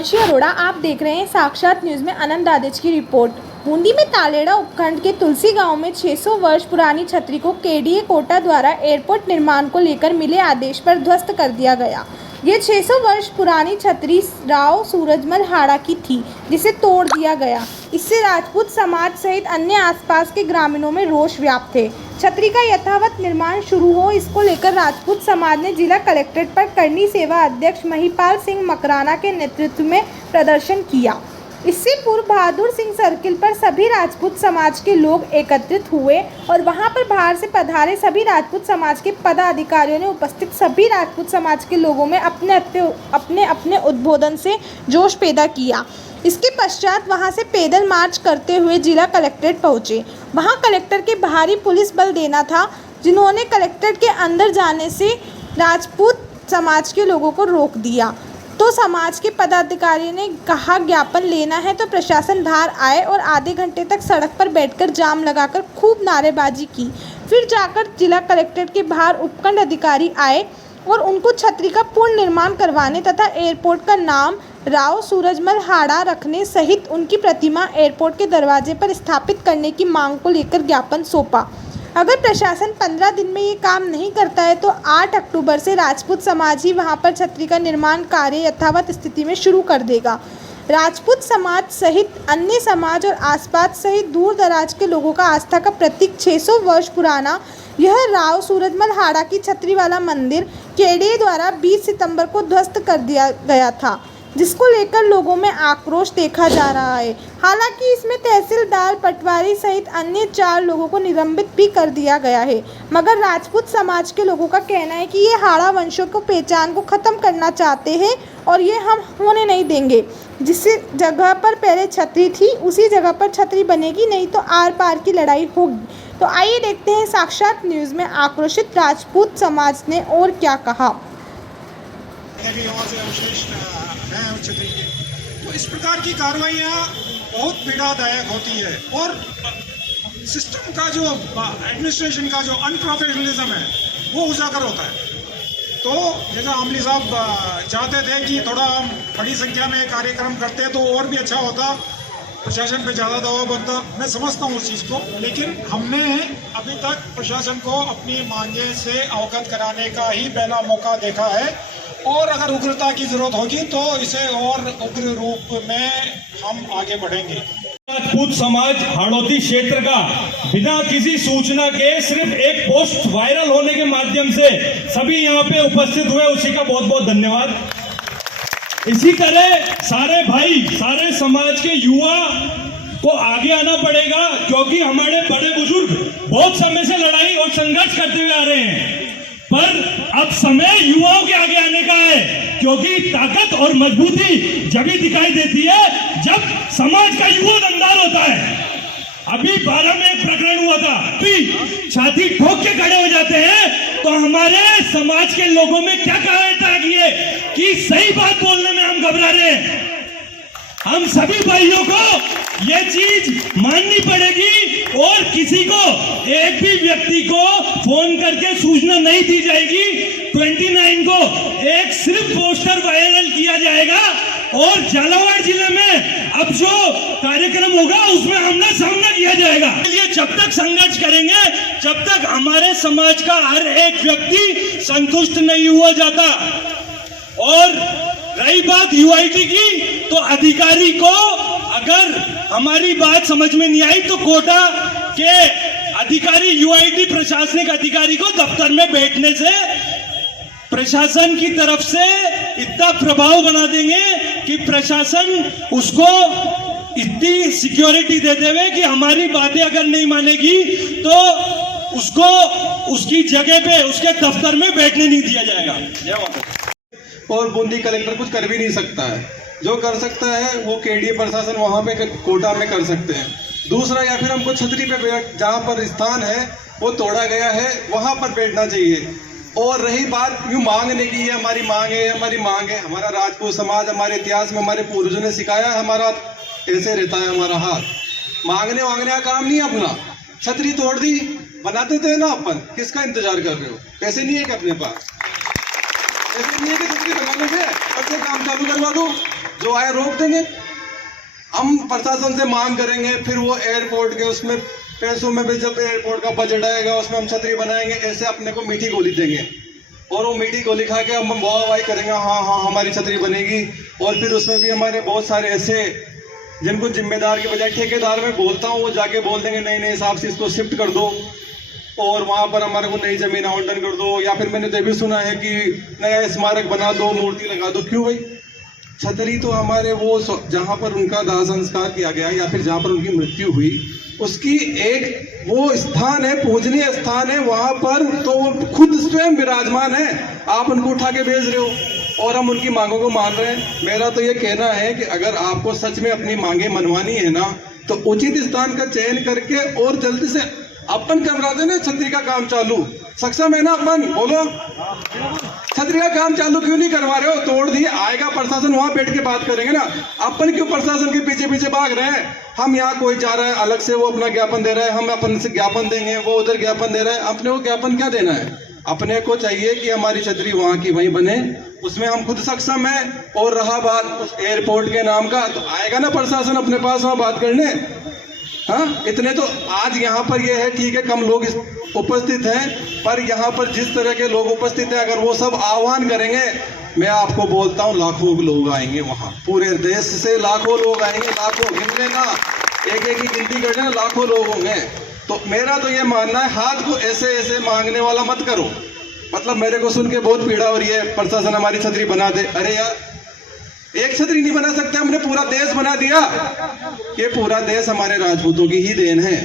हिमांशी अरोड़ा। आप देख रहे हैं साक्षात न्यूज़ में आनंद आदेश की रिपोर्ट। बूंदी में तालेड़ा उपखंड के तुलसी गांव में 600 वर्ष पुरानी छतरी को केडीए कोटा द्वारा एयरपोर्ट निर्माण को लेकर मिले आदेश पर ध्वस्त कर दिया गया। ये 600 वर्ष पुरानी छतरी राव सूरजमल हाड़ा की थी, जिसे तोड़ दिया गया। इससे राजपूत समाज सहित अन्य आसपास के ग्रामीणों में रोष व्याप्त थे। छतरी का यथावत निर्माण शुरू हो, इसको लेकर राजपूत समाज ने जिला कलेक्ट्रेट पर करनी सेवा अध्यक्ष महिपाल सिंह मकराना के नेतृत्व में प्रदर्शन किया। इससे पूर्व बहादुर सिंह सर्किल पर सभी राजपूत समाज के लोग एकत्रित हुए और वहां पर बाहर से पधारे सभी राजपूत समाज के पदाधिकारियों ने उपस्थित सभी राजपूत समाज के लोगों में अपने उद्बोधन से जोश पैदा किया। इसके पश्चात वहां से पैदल मार्च करते हुए जिला कलेक्ट्रेट पहुंचे। वहां कलेक्टर के बाहरी पुलिस बल देना था, जिन्होंने कलेक्ट्रेट के अंदर जाने से राजपूत समाज के लोगों को रोक दिया। तो समाज के पदाधिकारी ने कहा ज्ञापन लेना है तो प्रशासन बाहर आए और आधे घंटे तक सड़क पर बैठकर जाम लगाकर खूब नारेबाजी की। फिर जाकर जिला कलेक्ट्रेट के बाहर उपखंड अधिकारी आए और उनको छतरी का पूर्ण निर्माण करवाने तथा एयरपोर्ट का नाम राव सूरजमल हाड़ा रखने सहित उनकी प्रतिमा एयरपोर्ट के दरवाजे पर स्थापित करने की मांग को लेकर ज्ञापन सौंपा। अगर प्रशासन 15 दिन में ये काम नहीं करता है तो 8 अक्टूबर से राजपूत समाज ही वहां पर छतरी का निर्माण कार्य यथावत स्थिति में शुरू कर देगा। राजपूत समाज सहित अन्य समाज और आसपास सहित दूर दराज के लोगों का आस्था का प्रतीक 600 वर्ष पुराना यह राव सूरजमल हाड़ा की छतरी वाला मंदिर केडीए द्वारा 20 सितंबर को ध्वस्त कर दिया गया था, जिसको लेकर लोगों में आक्रोश देखा जा रहा है। हालांकि इसमें तहसीलदार, पटवारी सहित अन्य 4 लोगों को निलंबित भी कर दिया गया है, मगर राजपूत समाज के लोगों का कहना है कि ये हाड़ा वंशों को पहचान को ख़त्म करना चाहते हैं और ये हम होने नहीं देंगे। जिस जगह पर पहले छतरी थी उसी जगह पर छतरी बनेगी, नहीं तो आर पार की लड़ाई होगी। तो आइए देखते हैं साक्षात न्यूज़ में आक्रोशित राजपूत समाज ने और क्या कहा। तो इस प्रकार की कार्रवाइयाँ बहुत पीड़ादायक होती है और सिस्टम का जो एडमिनिस्ट्रेशन का जो अनप्रोफेशनलिज्म है वो उजागर होता है। तो जैसा आमली साहब चाहते थे कि थोड़ा हम बड़ी संख्या में कार्यक्रम करते तो और भी अच्छा होता, प्रशासन पे ज़्यादा दबाव बनता। मैं समझता हूँ उस चीज़ को, लेकिन हमने अभी तक प्रशासन को अपनी मांगे से अवगत कराने का ही पहला मौका देखा है और अगर उग्रता की जरूरत होगी तो इसे और उग्र रूप में हम आगे बढ़ेंगे। राजपूत समाज हाड़ौती क्षेत्र का बिना किसी सूचना के सिर्फ एक पोस्ट वायरल होने के माध्यम से सभी यहाँ पे उपस्थित हुए, उसी का बहुत बहुत धन्यवाद। इसी तरह सारे भाई, सारे समाज के युवा को आगे आना पड़ेगा, क्योंकि हमारे बड़े बुजुर्ग बहुत समय से लड़ाई और संघर्ष करते हुए आ रहे हैं, पर अब समय युवाओं के आगे आने का है, क्योंकि ताकत और मजबूती जब ही दिखाई देती है जब समाज का युवा दमदार होता है। अभी 12 में एक प्रकरण हुआ था, अभी छाती ठोक के खड़े हो जाते हैं तो हमारे समाज के लोगों में क्या कहता है कि सही बात बोलने में हम घबरा रहे हैं। हम सभी भाइयों को ये चीज माननी पड़ेगी और किसी को, एक भी व्यक्ति को फोन करके सूचना नहीं दी जाएगी। 29 को एक सिर्फ पोस्टर वायरल किया जाएगा और झालावाड़ जिले में अब जो कार्यक्रम होगा उसमें आमना सामना किया जाएगा। ये जब तक संघर्ष करेंगे जब तक हमारे समाज का हर एक व्यक्ति संतुष्ट नहीं हुआ जाता। और रही बात यूआईटी की, तो अधिकारी को अगर हमारी बात समझ में नहीं आई तो कोटा के अधिकारी, यूआईटी प्रशासनिक अधिकारी को दफ्तर में बैठने से प्रशासन की तरफ से इतना प्रभाव बना देंगे कि प्रशासन उसको इतनी सिक्योरिटी दे देवे कि हमारी बातें अगर नहीं मानेगी तो उसको उसकी जगह पे, उसके दफ्तर में बैठने नहीं दिया जाएगा। जय माता। और बूंदी कलेक्टर कुछ कर भी नहीं सकता है। जो कर सकता है वो केडीए प्रशासन वहाँ पे कोटा में कर सकते हैं। दूसरा, या फिर हमको छतरी पे जहाँ पर स्थान है वो तोड़ा गया है वहाँ पर बैठना चाहिए। और रही बात यूँ मांगने की, है हमारी मांग है, हमारी मांग है। हमारा राजपूत समाज, हमारे इतिहास में हमारे पूर्वजों ने सिखाया, हमारा ऐसे रहता है हमारा हाथ। मांगने का काम नहीं अपना। छतरी तोड़ दी, बनाते थे ना अपन, किसका इंतजार कर रहे हो? पैसे नहीं है कि अपने पास? ऐसे नहीं है कि छतरी बनाने से अब से काम चालू करवा दो, जो आए रोक देंगे। हम प्रशासन से मांग करेंगे, फिर वो एयरपोर्ट के उसमें पैसों में भी जब एयरपोर्ट का बजट आएगा उसमें हम छतरी बनाएंगे, ऐसे अपने को मीठी गोली देंगे और वो मीठी गोली खा के हम वाह करेंगे, हाँ हाँ हमारी छतरी बनेगी। और फिर उसमें भी हमारे बहुत सारे ऐसे जिनको जिम्मेदार के बजाय ठेकेदार में बोलता हूँ, वो जाके बोल देंगे नहीं नहीं साहब से इसको शिफ्ट कर दो और वहाँ पर हमारे को नई जमीन आवंटन कर दो, या फिर मैंने तो भी सुना है कि नया स्मारक बना दो, मूर्ति लगा दो। क्यों भाई? छतरी तो हमारे वो जहाँ पर उनका दाह संस्कार किया गया या फिर जहाँ पर उनकी मृत्यु हुई उसकी एक वो स्थान है, पूजनीय स्थान है, वहाँ पर तो वो खुद स्वयं विराजमान है, आप उनको उठा के भेज रहे हो और हम उनकी मांगों को मान रहे हैं। मेरा तो ये कहना है कि अगर आपको सच में अपनी मांगे मनवानी है ना तो उचित स्थान का चयन करके और जल्दी से अपन करवा देना छतरी का काम चालू। सक्षम है ना अपन? बोलो, छतरी का काम चालू क्यों नहीं करवा रहे हो? तोड़ दिए, आएगा प्रशासन, वहां बैठ के बात करेंगे ना। अपन क्यों प्रशासन के पीछे पीछे भाग रहे हैं? हम यहाँ कोई जा रहा है अलग से, वो अपना ज्ञापन दे रहा है, हम अपन से ज्ञापन देंगे, वो उधर ज्ञापन दे रहा है। अपने को ज्ञापन क्या देना है? अपने को चाहिए कि हमारी छतरी वहां की वहीं बने, उसमें हम खुद सक्षम है। और रहा बात उस एयरपोर्ट के नाम का, तो आएगा ना प्रशासन अपने पास वहां बात करने। हाँ, इतने तो आज यहाँ पर ये है, ठीक है कम लोग उपस्थित हैं, पर यहाँ पर जिस तरह के लोग उपस्थित हैं अगर वो सब आह्वान करेंगे, मैं आपको बोलता हूँ लाखों लोग आएंगे वहाँ, पूरे देश से लाखों लोग आएंगे, लाखों गिन लेना, एक एक की गिनती कर लेना, लाखों लोग होंगे। तो मेरा तो ये मानना है हाथ को ऐसे ऐसे मांगने वाला मत करो। मतलब मेरे को सुन के बहुत पीड़ा हो रही है, प्रशासन हमारी छतरी बना दे। अरे यार, एक छतरी नहीं बना सकते, हमने पूरा देश बना दिया। ये पूरा देश हमारे राजपूतों की ही देन है।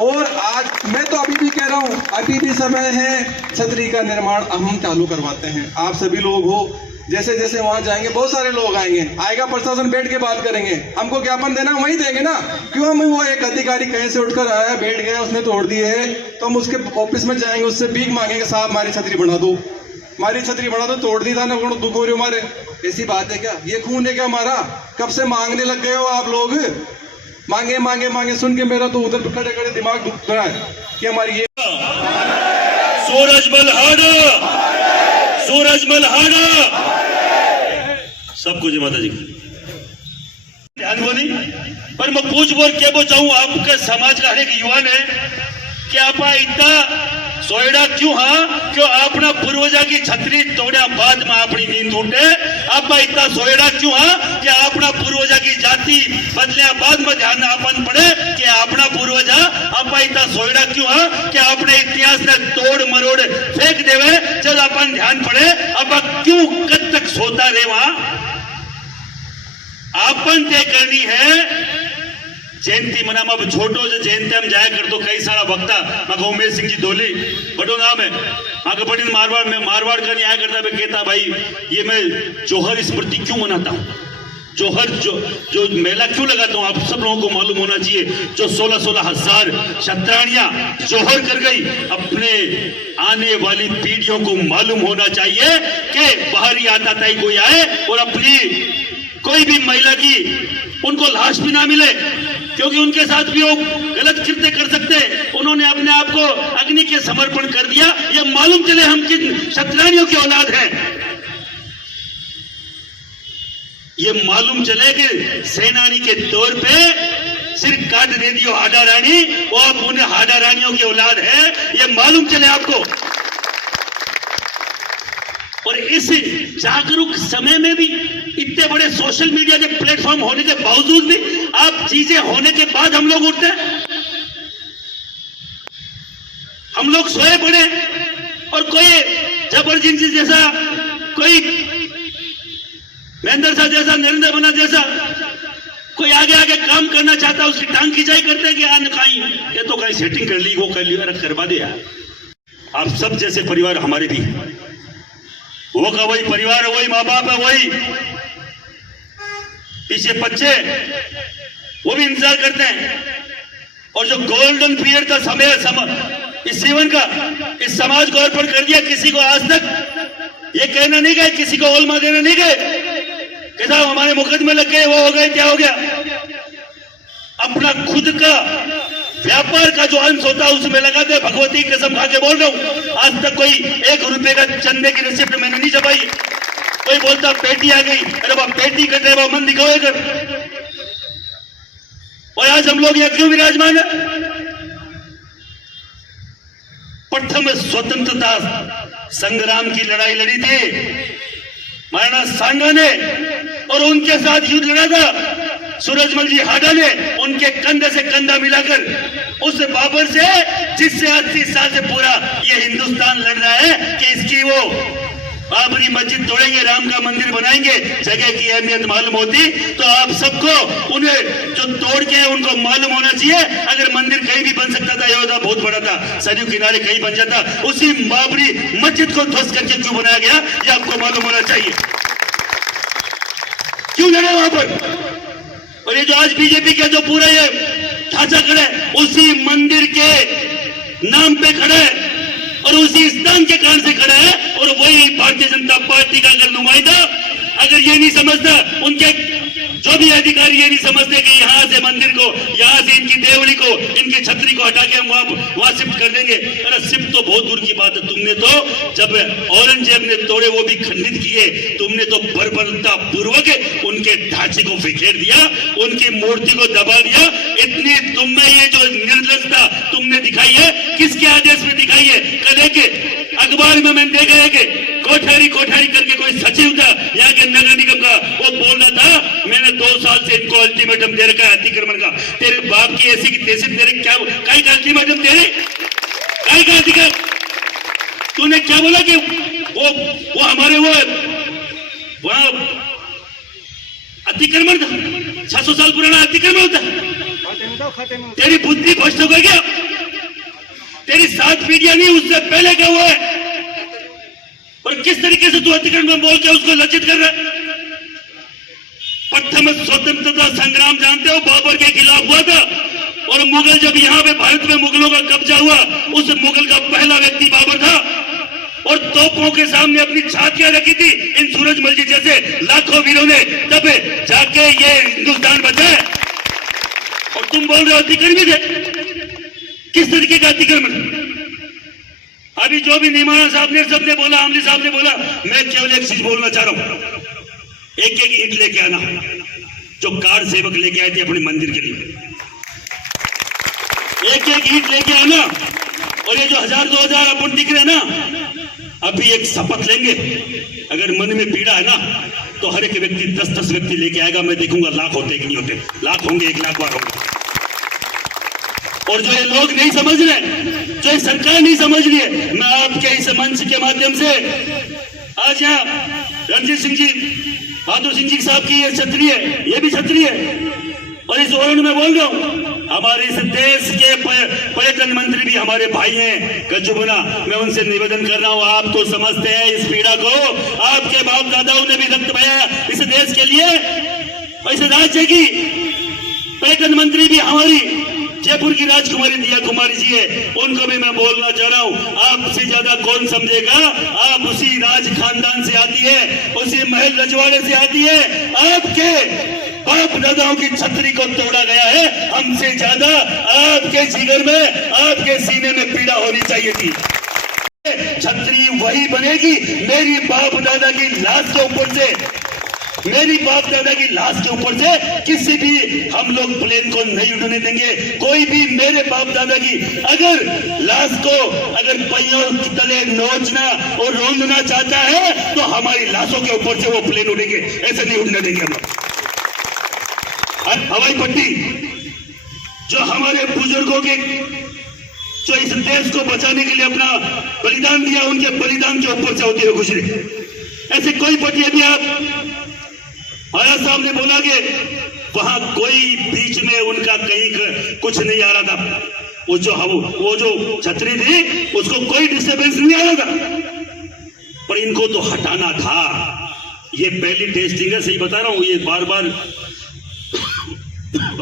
और आज मैं तो अभी भी कह रहा हूँ, अभी भी समय है, छतरी का निर्माण हम चालू करवाते हैं। आप सभी लोग हो, जैसे जैसे वहां जाएंगे बहुत सारे लोग आएंगे, आएगा प्रशासन, बैठ के बात करेंगे, हमको ज्ञापन देना वहीं देंगे ना। क्यों हम वो एक अधिकारी कहीं से उठकर आया, बैठ गया, उसने तोड़ दिए है, तो हम उसके ऑफिस में जाएंगे, उससे भीख मांगेंगे, साहब हमारी छतरी बना दो, हमारी छतरी बना दो, तोड़ दी था ना, दुख हो रही हमारे। ऐसी बात है क्या? ये खून है क्या हमारा? कब से मांगने लग गए हो आप लोग? मांगे मांगे मांगे सुन के मेरा तो उधर खड़े खड़े दिमाग दुख रहा है कि हमारी ये सूरजमल हाड़ा सबको जय माता जी ध्यान बोली। पर मैं पूछ बोल क्या बोचाऊं आपका समाज का हर एक युवा ने कि आप इतना सोयडा क्यों? हाँ, क्यों आपना पूर्वजा की छतरी तोड़ा बाद में अपनी नींद उठे? आप इतना सोयडा क्यों? हाँ, कि आपना पूर्वजा की जाति बदलिया बाद में ध्यान अपन पड़े कि अपना पूर्वजा आप इतना सोयडा क्यों? हाँ, कि अपने इतिहास ने तोड़ मरोड़ फेंक देवे जब अपन ध्यान पड़े। अब क्यों कब तक सोता रहे? वहां अपन तय करनी है जयंती मना में छोटो जो जयंती हम जाया कर तो कई सारा वक्ता मगर उमेश सिंह जी धोली बड़ो नाम है आगे बढ़ी मारवाड़ में मारवाड़ का नहीं आया करता। मैं कहता भाई ये मैं जोहर स्मृति क्यों मनाता हूँ, जोहर जो मेला क्यों लगाता हूँ, आप सब लोगों को मालूम होना चाहिए। जो 16-16 हजार क्षत्राणियां जोहर कर गई, अपने आने वाली पीढ़ियों को मालूम होना चाहिए कि बाहरी आताताई कोई आए और अपनी कोई भी महिला की उनको लाश भी ना मिले, क्योंकि उनके साथ भी वो गलत कृत्य कर सकते हैं। उन्होंने अपने आप को अग्नि के समर्पण कर दिया। ये मालूम चले हम किन क्षत्रियों की औलाद हैं, ये मालूम चले कि सेनानी के तौर पे सिर्फ काट दे दियो हाडा रानी, वो आप उन्हें हाडा रानियों की औलाद है, ये मालूम चले आपको। और इस जागरूक समय में भी इतने बड़े सोशल मीडिया के प्लेटफॉर्म होने के बावजूद भी आप चीजें होने के बाद हम लोग उठते हैं, हम लोग सोए पड़े और कोई जबरदस्ती जैसा, कोई महेंद्र शाह जैसा, नरेंद्र बना जैसा कोई आगे आगे काम करना चाहता है, उसकी टांग खिंचाई करते हैं कि यार कहीं ये तो कहीं सेटिंग कर ली, वो कर ली, अरे करवा दे यार। आप सब जैसे परिवार हमारे भी, वो का वही परिवार है, वही माँ बाप है, वही पीछे बच्चे वो भी इंतजार करते हैं। और जो गोल्डन पीरियड का समय इस जीवन का इस समाज को अर्पण कर दिया, किसी को आज तक ये कहना नहीं गए, किसी को ओलमा देना नहीं गए कि साहब हमारे मुकदमे लग गए, वो हो गए, क्या हो गया। अपना खुद का व्यापार का जो अंश होता है उसमें लगाते हैं। भगवती की कसम खा के बोल रहा हूं, आज तक कोई 1 रुपए का चंदे की रिसिप्ट मैंने नहीं छपाई। कोई बोलता पेटी आ गई, अरे बाप पेटी कट रहे, मन दिखाओ इधर। और आज हम लोग यहाँ क्यों विराजमान है? प्रथम स्वतंत्रता संग्राम की लड़ाई लड़ी थी महाराणा सांगा ने, और उनके साथ युद्ध लड़ा था सूरजमल जी हाडा ने, उनके कंधे से कंधा मिलाकर उस बाबर से, जिससे 80 साल से पूरा ये हिंदुस्तान लड़ रहा है कि इसकी वो बाबरी मस्जिद तोड़ेंगे, राम का मंदिर बनाएंगे, जगह की अहमियत मालूम होती तो आप सबको, उन्हें जो तोड़ के उनको मालूम होना चाहिए। अगर मंदिर कहीं भी बन सकता था, अयोध्या बहुत बड़ा था, सरयू किनारे कहीं बन जाता, उसी बाबरी मस्जिद को ध्वस्त करके क्यों बनाया गया, ये आपको मालूम होना चाहिए। क्यों लड़े वहां पर? और ये जो आज बीजेपी का जो पूरा ये ढांचा खड़ा है, उसी मंदिर के नाम पे खड़ा है और उसी स्थान के कारण से खड़ा है। और वही भारतीय जनता पार्टी का अगर नुमाइंदा अगर ये नहीं समझता, उनके जो भी अधिकारी ये नहीं समझते कि यहां से मंदिर को, यहां से इनकी देवड़ी को, इनकी छतरी को हटा के हम वहां शिफ्ट कर देंगे। अरे शिफ्ट तो बहुत दूर की बात है। तुमने तो जब औरंगजेब ने तोड़े वो भी खंडित किए, तुमने तो बर्बरता पूर्वक उनके ढांचे को बिखेर दिया, उनकी मूर्ति को दबा दिया। इतनी तुम में ये जो निर्लजता तुमने दिखाई है, किसके आदेश में दिखाई है? कल के अखबार में मैंने देखा है कि कोठारी करके कोई सचिव था यहाँ के नगर निगम का, वो बोल रहा था मैंने 2 साल से इनको अल्टीमेटम दे रखा है अतिक्रमण का। तेरे बाप की ऐसी की तैसी, तेरे क्या कई का अल्टीमेटम दे रहे, कई का अधिकार? तूने क्या बोला कि वो हमारे वो वहां अतिक्रमण था, 600 साल पुराना अतिक्रमण था। तेरी बुद्धि भ्रष्ट हो गया, तेरी 7 पीढ़ियां नहीं उससे पहले का हुआ है। और किस तरीके से तू अतिक्रमण बोल के उसको लज्जित कर रहा है? प्रथम स्वतंत्रता संग्राम जानते हो, बाबर के खिलाफ हुआ था। और मुगल जब यहाँ पे भारत में मुगलों का कब्जा हुआ, उस मुगल का पहला व्यक्ति बाबर था। और तोपों के सामने अपनी छातियां रखी थी इन सूरजमल जी जैसे लाखों वीरों ने, तब जाके ये हिंदुस्तान बचा है। और तुम बोल रहे हो अतिक्रमित है? किस तरीके का अतिक्रमण? अभी जो भी निमाना साहब ने, सबने बोला, आमली साहब ने बोला, मैं केवल एक चीज बोलना चाह रहा हूं। एक ईंट लेके आना जो कार सेवक लेके आए थे अपने मंदिर के लिए, एक ईंट लेके आना। और ये जो 1000-2000 अपन दिख रहे हैं ना, अभी एक शपथ लेंगे, अगर मन में पीड़ा है ना तो हर एक व्यक्ति 10-10 व्यक्ति लेके आएगा। मैं देखूंगा लाख होते कि नहीं होते, लाख होंगे, 1 लाख बार होंगे। और जो ये लोग नहीं समझ रहे, जो ये सरकार नहीं समझ रही है, मैं आपके इस मंच के माध्यम से आज यहाँ रणजीत सिंह जी, बहादुर सिंह जी साहब की ये छतरी है, ये भी छतरी है। और इस ओरण में बोल रहा हूँ, हमारे इस देश के पर्यटन मंत्री भी हमारे भाई हैं गजुबना, मैं उनसे निवेदन कर रहा हूँ, आप तो समझते हैं इस पीड़ा को, आपके बाप दादाओं ने भी रक्त बहाया इस देश के लिए। और इस राज्य की पर्यटन मंत्री भी हमारी जयपुर की राजकुमारी दिया कुमारी जी है, उनको भी मैं बोलना चाह रहा हूँ, आपसे ज्यादा कौन समझेगा? आप उसी राज खानदान से आती है, उसी महल रजवाड़े से आती है। आपके बाप दादाओं की छतरी को तोड़ा गया है, हमसे ज्यादा आपके जिगर में, आपके सीने में पीड़ा होनी चाहिए थी। छतरी वही बनेगी मेरी बाप दादा की लाश के ऊपर से, मेरी बाप दादा की लाश के ऊपर से किसी भी हम लोग प्लेन को नहीं उड़ने देंगे। कोई भी मेरे बाप दादा की अगर लाश को अगर पहियों की तले नोचना और रोंदना चाहता है तो हमारी लाशों के ऊपर से वो प्लेन उड़ेंगे, ऐसे नहीं उड़ने देंगे हम लोग। हवाई पट्टी जो हमारे बुजुर्गों के, जो इस देश को बचाने के लिए अपना बलिदान दिया, उनके बलिदान के ऊपर से होती है गुजरे, ऐसे कोई पट्टी अभी आप महाराज साहब ने बोला कि वहां कोई बीच में उनका कहीं कुछ नहीं आ रहा था, वो जो छतरी थी उसको कोई डिस्टर्बेंस नहीं आ रहा था, पर इनको तो हटाना था। ये पहली टेस्टिंग है, सही बता रहा हूं, ये बार बार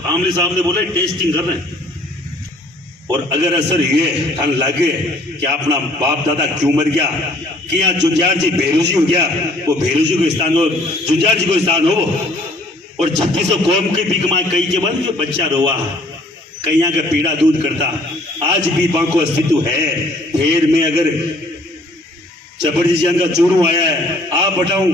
आमले साहब ने बोला टेस्टिंग कर रहे हैं। और अगर असर ये लगे कि अपना बाप दादा क्यों मर गया, कि यहाँ जुंजार जी बेरोजी हो गया, वो बेरोजी को स्थान हो, जुंजार जी को स्थान हो, और 3600 कौम की भी कमाई कई के बाद जो बच्चा रोआ कैया का पीड़ा दूध करता। आज भी बांको अस्तित्व है। ठेर में अगर चपड़जी जान का चूरू आया है, आप बताऊं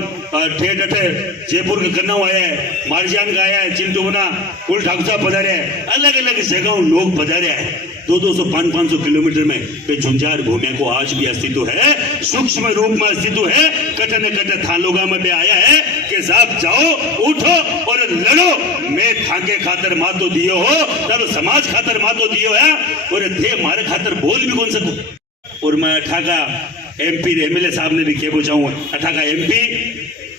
ठेठ अठे जयपुर का कन्नाऊ आया है, मारजान का आया है, चिंटूना कुल ठाकुर पधारे है, अलग अलग जगहों लोग पधारे हैं। 200 500 किलोमीटर में पे झुंझार भूमिया को आज भी अस्तित्व है, सूक्ष्म रूप में अस्तित्व है। कट न कट थालोगा में भी आया है कि साहब जाओ उठो और लड़ो। मैं थांगे खातर मातो दियो हो, तारो समाज खातर मातो दियो है और थे मारे खातर बोल भी कौन सकूं। और मैं अठाका MP MLA साहब ने भी के बुझाऊं, अठाका MP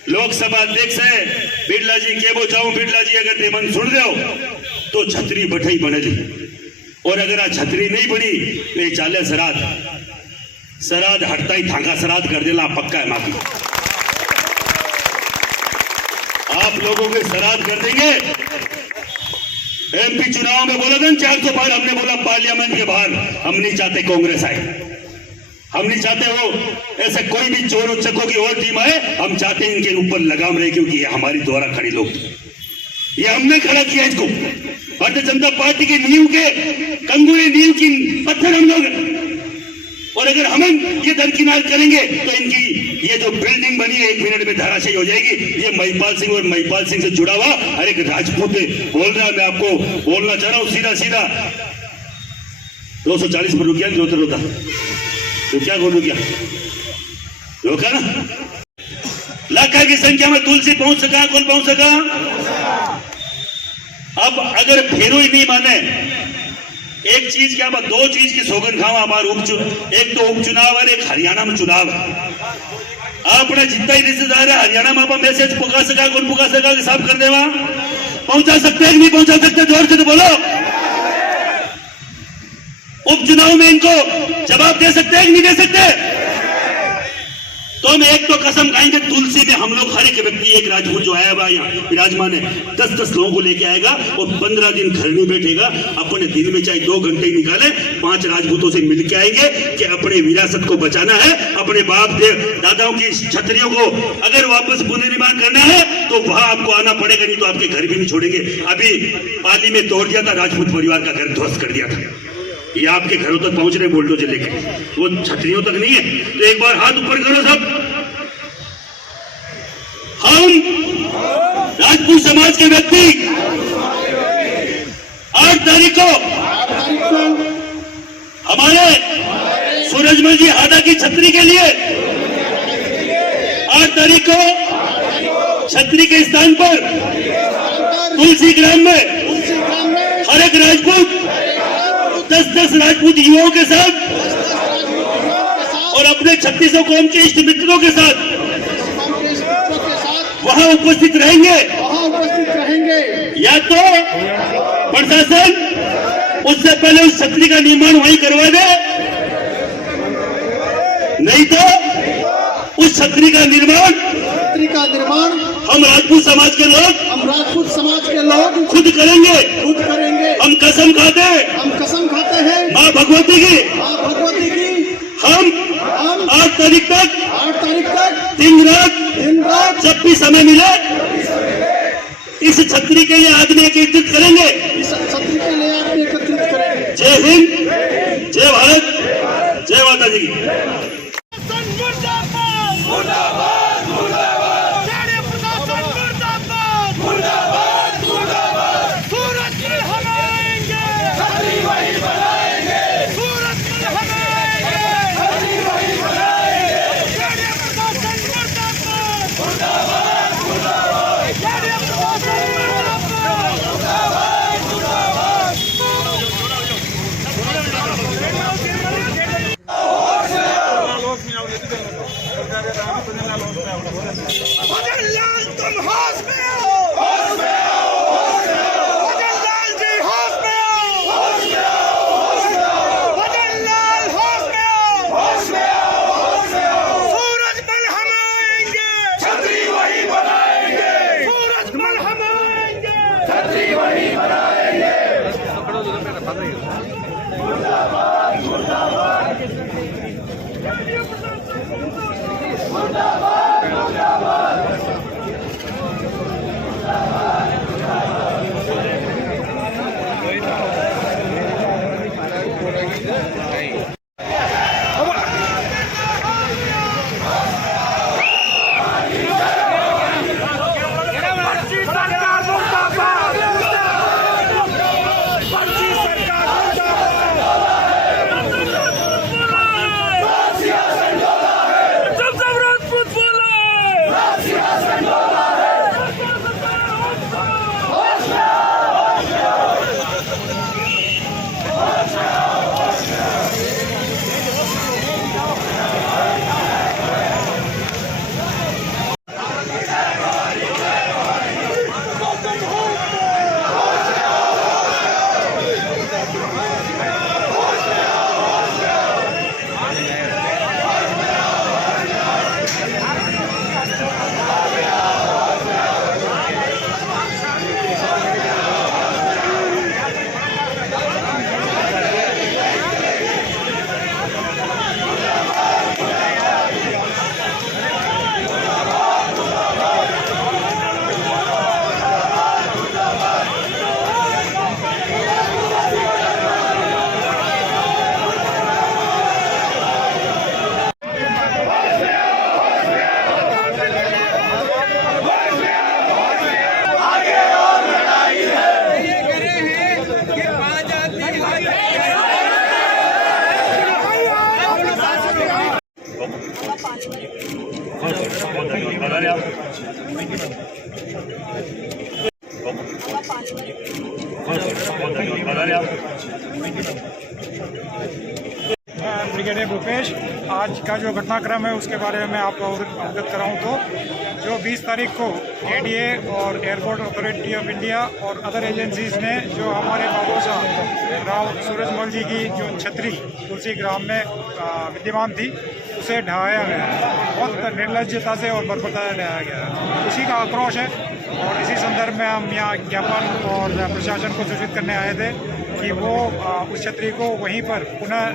लोकसभा अध्यक्ष है बिरला जी के बुझाऊं। बिरला जी अगर ते मन सुन रहे हो तो छतरी बठाई बने जी, और अगर आ छतरी नहीं बनी तो ये चाले सराद हटता ही थांका सराद कर देना पक्का है। माफी आप लोगों के सराद कर देंगे। MP चुनाव में बोला था 400 पार, हमने बोला पार्लियामेंट के बाहर हम नहीं चाहते कांग्रेस आए, हम नहीं चाहते वो ऐसे कोई भी चोर उच्चकों की और टीम आए। हम चाहते हैं इनके ऊपर लगाम रहे, क्योंकि ये हमारी द्वारा खड़े लोग, ये हमने खड़ा किया इसको। भारतीय जनता पार्टी की नींव के कंगुरे नींव की पत्थर हम लोग, और अगर हम ये दरकिनार करेंगे तो इनकी ये जो बिल्डिंग बनी है 1 मिनट में धराशायी हो जाएगी। ये महिपाल सिंह और महिपाल सिंह से जुड़ा हुआ हर एक राजपूत बोल रहा है। मैं आपको बोलना चाह रहा हूं सीधा सीधा 240 पर रुकिया जो रोता तो क्या बोलू, क्या रोका ना। लाखों की संख्या में तुलसी पहुंच सका, कौन पहुंच सका। अब अगर फेरो ही नहीं माने, एक चीज क्या बात, 2 चीज की सौगंध खाओ हमारे एक तो उपचुनाव और एक हरियाणा में चुनाव है। अपना जितना ही रिश्तेदार है हरियाणा में आप मैसेज पुकार सका, कौन पुकार सका कि साफ कर देवा, पहुंचा सकते हैं कि नहीं पहुंचा सकते, जोर से तो बोलो। उपचुनाव में इनको जवाब दे सकते हैं कि नहीं दे सकते। तो हम एक तो कसम खाएंगे, तुलसी में हम लोग हर एक व्यक्ति, एक राजपूत जो आया हुआ यहाँ विराजमान है 10-10 लोगों को लेके आएगा और 15 दिन घर नहीं बैठेगा। अपने दिन में चाहे 2 घंटे ही निकाले, 5 राजपूतों से मिलके आएंगे कि अपने विरासत को बचाना है, अपने बाप दादाओं की छतरियों को अगर वापस पुनर्निर्माण करना है तो वहां आपको आना पड़ेगा, नहीं तो आपके घर भी नहीं छोड़ेंगे। अभी पाली में तोड़ दिया था, राजपूत परिवार का घर ध्वस्त कर दिया था। ये आपके घरों तक पहुंच रहे बुलडोजर लेके, वो छतरियों तक नहीं है। तो एक बार हाथ ऊपर करो सब। हम राजपूत समाज के व्यक्ति 8 तारीख को हमारे सूरजमल जी हादा की छतरी के लिए 8 तारीख को छतरी के स्थान पर तुलसी ग्राम में हर एक राजपूत 10-10 राजपूत युवाओं के साथ और अपने 3600 कौम के इष्ट मित्रों के साथ वहां उपस्थित रहेंगे। या तो प्रशासन उससे पहले उस छतरी का निर्माण वहीं करवा दे, नहीं तो उस छतरी का निर्माण हम राजपूत समाज के लोग खुद करेंगे। हम कसम खाते हैं मां भगवती की। हम 8 तारीख तक दिन रात जब भी समय मिले इस छतरी के लिए आदमी एकत्रित करेंगे। जय हिंद, जय भारत, जय माता जी की। मुर्दाबाद मुर्दाबाद ब्रिगेडियर भूपेश, आज का जो घटनाक्रम है उसके बारे में आपको अवगत कराऊं तो जो 20 तारीख को एडीए और एयरपोर्ट अथॉरिटी ऑफ इंडिया और अदर एजेंसीज ने जो हमारे बाबू साहब राव सूरजमल जी की जो छतरी तुलसी ग्राम में विद्यमान थी उसे ढहाया गया है। बहुत निर्लज्जता से और बर्बरता से ढहाया गया है, उसी का आक्रोश है। और इसी संदर्भ में हम यहाँ ज्ञापन और प्रशासन को सूचित करने आए थे कि वो उस छतरी को वहीं पर पुनः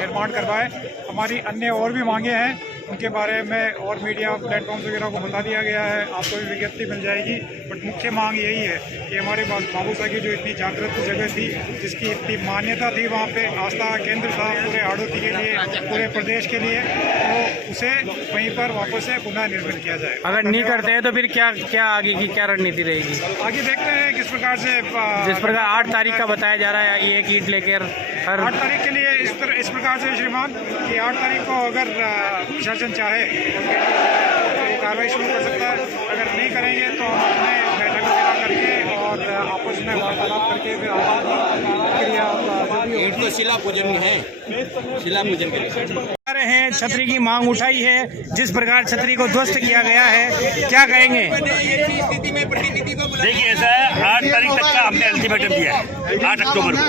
निर्माण करवाए। हमारी अन्य और भी मांगे हैं, उनके बारे में और मीडिया प्लेटफॉर्म्स वगैरह को बता दिया गया है, आपको भी विज्ञप्ति मिल जाएगी। बट मुख्य मांग यही है कि हमारे पास बाबू साहब की जो इतनी जागृत जगह थी, जिसकी इतनी मान्यता थी, वहाँ पे आस्था का केंद्र था पूरे हाड़ौती के लिए, पूरे प्रदेश के लिए, तो उसे वहीं पर वापस से पुनः निर्मित किया जाए। अगर नहीं करते हैं तो फिर क्या आगे की क्या रणनीति रहेगी? आगे देखते हैं किस प्रकार से जिस प्रकार 8 तारीख का बताया जा रहा है एक ईंट लेकर 8 तारीख के लिए इस प्रकार से श्रीमान कि 8 तारीख को अगर प्रशासन चाहे तो कार्रवाई शुरू कर सकता है। अगर नहीं करेंगे तो हम अपने बैठक वगैरह करके और आपस में वार्तालाप करके फिर प्रक्रिया ईंट तो शिला पूजन है, शिला पूजन के लिए रहे हैं। छतरी की मांग उठाई है, जिस प्रकार छतरी को ध्वस्त किया गया है, क्या कहेंगे? देखिए ऐसा है, 8 तारीख तक का हमने अल्टीमेटम दिया है, 8 अक्टूबर को,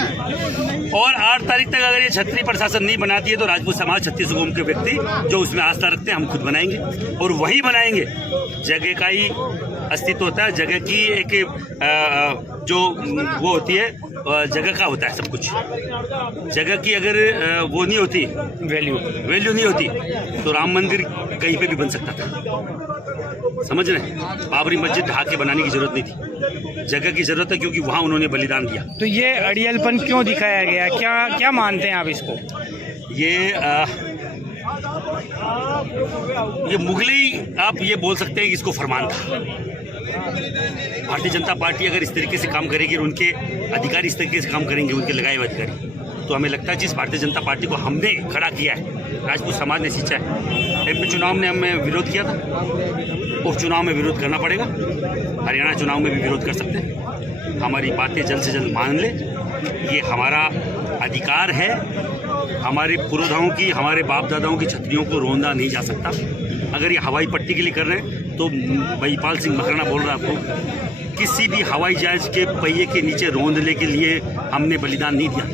और 8 तारीख तक अगर ये छतरी प्रशासन नहीं बनाती है तो राजपूत समाज छत्तीसगढ़ के व्यक्ति जो उसमें आस्था रखते हैं हम खुद बनाएंगे और वही बनाएंगे। जगह का ही अस्तित्व होता है, जगह की एक जो वो होती है, जगह का होता है सब कुछ। जगह की अगर वो नहीं होती, वैल्यू नहीं होती तो राम मंदिर कहीं पे भी बन सकता था, समझ रहे हैं? बाबरी मस्जिद ढहा के बनाने की जरूरत नहीं थी, जगह की जरूरत है क्योंकि वहाँ उन्होंने बलिदान दिया। तो ये अड़ियलपन क्यों दिखाया गया? क्या मानते हैं आप इसको? ये मुगली आप ये बोल सकते हैं कि इसको फरमान था। भारतीय जनता पार्टी अगर इस तरीके से काम करेगी और उनके अधिकारी इस तरीके से काम करेंगे, उनके लगाए हुए अधिकारी, तो हमें लगता है जिस भारतीय जनता पार्टी को हमने खड़ा किया है, राजपूत समाज ने सींचा है। एमपी चुनाव में हमें विरोध किया था, उपचुनाव में विरोध करना पड़ेगा, हरियाणा चुनाव में भी विरोध कर सकते हैं। हमारी बातें जल्द से जल्द मान ले, ये हमारा अधिकार है। हमारे पुरोधाओं की, हमारे बाप दादाओं की छतरियों को रोंदा नहीं जा सकता। अगर ये हवाई पट्टी के लिए कर रहे हैं तो महिपाल सिंह मकराना बोल रहा है आपको, किसी भी हवाई जहाज के पहिए के नीचे रोंदले के लिए हमने बलिदान नहीं दिया,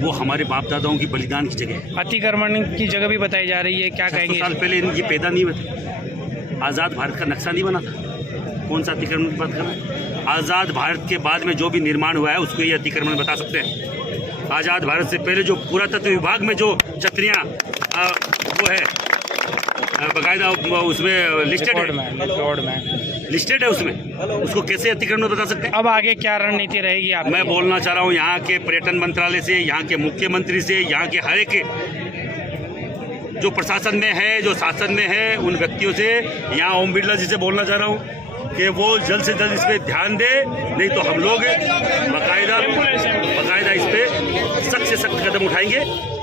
वो हमारे बाप दादाओं की बलिदान की जगह है। अतिक्रमण की जगह भी बताई जा रही है, क्या 600 कहेंगे? साल पहले ये पैदा नहीं हुए थे, आज़ाद भारत का नक्शा नहीं बना था, कौन सा अतिक्रमण की बात कर रहे हैं? आज़ाद भारत के बाद में जो भी निर्माण हुआ है उसको ये अतिक्रमण बता सकते हैं। आज़ाद भारत से पहले जो पुरातत्व विभाग में जो छतरियाँ वो है बाकायदा उसमें लिस्टेड है उसमें, उसको कैसे अतिक्रमण बता सकते हैं? अब आगे क्या रणनीति रहेगी आप? मैं बोलना चाह रहा हूँ यहाँ के पर्यटन मंत्रालय से, यहाँ के मुख्यमंत्री से, यहाँ के हर एक जो प्रशासन में है, जो शासन में है, उन व्यक्तियों से, यहाँ ओम बिरला जी से बोलना चाह रहा हूँ कि वो जल्द से जल्द इस पर ध्यान दे, नहीं तो हम लोग बाकायदा इस पर सख्त से सख्त कदम उठाएंगे।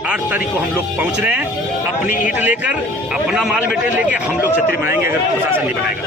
8 तारीख को हम लोग पहुंच रहे हैं, अपनी ईंट लेकर, अपना माल मटेरियल लेके हम लोग छतरी बनाएंगे अगर प्रशासन नहीं बनाएगा।